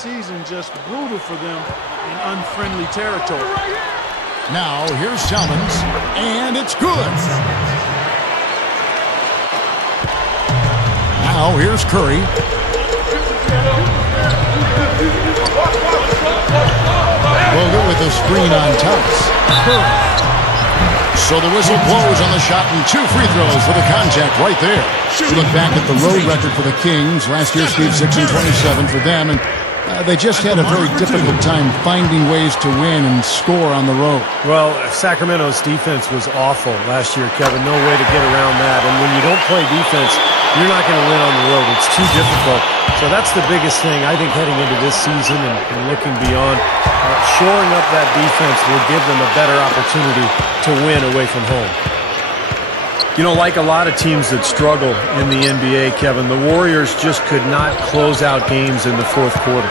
season just brutal for them in unfriendly territory. Now here's Salmons, and it's good. Now here's Curry. Bogut with a screen on Thomas. Curry. So the whistle blows on the shot, and 2 free throws for the contact right there. We look back at the road record for the Kings. Last year, Steve, 6-27 for them, and they just had a very difficult time finding ways to win and score on the road. Well, Sacramento's defense was awful last year, Kevin. No way to get around that. And when you don't play defense, you're not going to win on the road. It's too difficult. So that's the biggest thing, I think, heading into this season and looking beyond. Shoring up that defense will give them a better opportunity to win away from home. You know, like a lot of teams that struggle in the NBA, Kevin, the Warriors just could not close out games in the fourth quarter.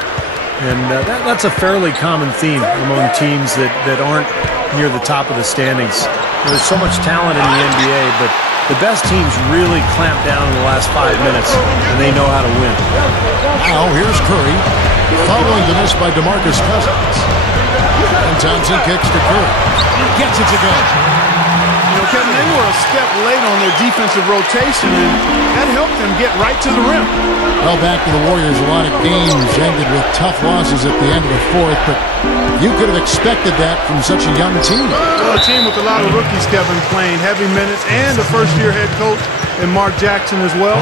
And that's a fairly common theme among teams that aren't near the top of the standings. There's so much talent in the NBA, but the best teams really clamp down in the last 5 minutes, and they know how to win. Now here's Curry, following the miss by DeMarcus Cousins. And Thompson kicks to Curry. Gets it to go. You know, Kevin, they were a step late on their defensive rotation, and that helped them get right to the rim. Well, back to the Warriors, a lot of games ended with tough losses at the end of the fourth, but you could have expected that from such a young team. Well, a team with a lot of rookies, Kevin, playing heavy minutes, and a first-year head coach in Mark Jackson as well.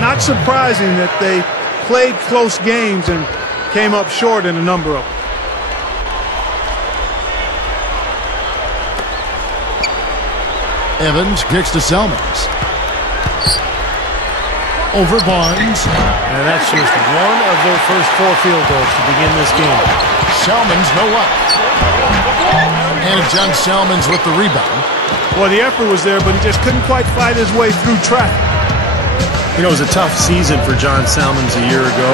Not surprising that they played close games and came up short in a number of them. Evans kicks to Salmons. Over Barnes. And that's just one of their first 4 field goals to begin this game. Salmons, no luck. And John Salmons with the rebound. Well, the effort was there, but he just couldn't quite fight his way through traffic. You know, it was a tough season for John Salmons a year ago.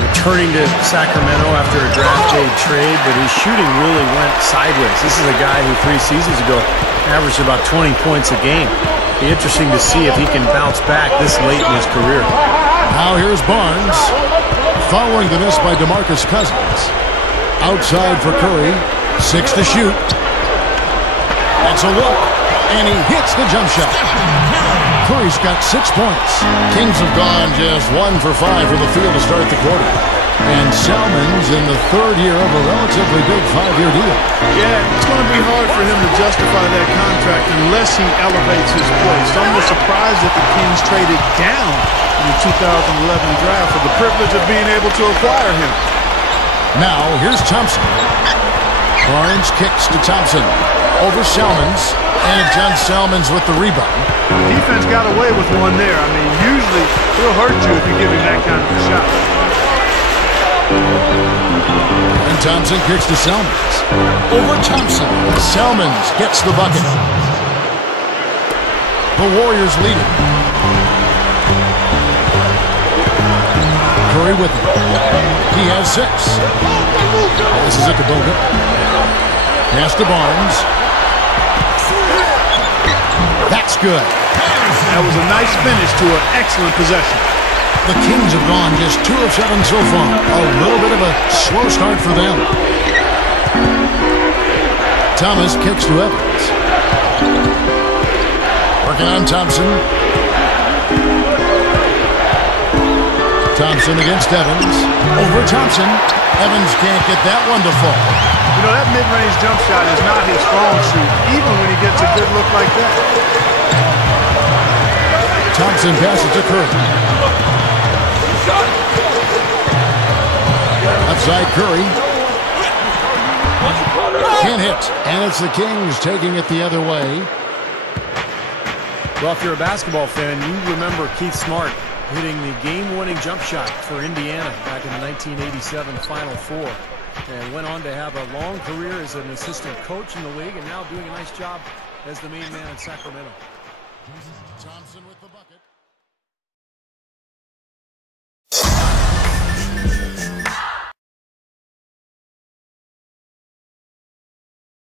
Returning to Sacramento after a draft day trade, but his shooting really went sideways. This is a guy who 3 seasons ago averaged about 20 points a game. Be interesting to see if he can bounce back this late in his career. Now here's Barnes, following the miss by DeMarcus Cousins. Outside for Curry, 6 to shoot. That's a look, and he hits the jump shot. Curry's got 6 points. Kings have gone just 1 for 5 from the field to start the quarter. And Salmons in the 3rd year of a relatively big 5-year deal. Yeah, it's going to be hard for him to justify that contract unless he elevates his play. So I'm surprised that the Kings traded down in the 2011 draft for the privilege of being able to acquire him. Now here's Thompson. Barnes kicks to Thompson. Over Salmons. And John Salmons with the rebound. The defense got away with one there. I mean, usually he'll hurt you if you give him that kind of a shot. And Thompson kicks to Salmons. Over Thompson. Salmons gets the bucket. The Warriors lead it. Curry with it. He has 6. This is it to Bogut. Pass to Barnes. That's good. That was a nice finish to an excellent possession. The Kings have gone just 2 of 7 so far. A little bit of a slow start for them. Thomas kicks to Evans. Working on Thompson. Thompson against Evans. Over Thompson. Evans can't get that one to fall. You know, that mid-range jump shot is not his strong suit, even when he gets a good look like that. Thompson passes to Curry. Outside Curry. Can't hit. And it's the Kings taking it the other way. Well, if you're a basketball fan, you remember Keith Smart hitting the game-winning jump shot for Indiana back in the 1987 Final Four. And went on to have a long career as an assistant coach in the league and now doing a nice job as the main man in Sacramento. Thompson with the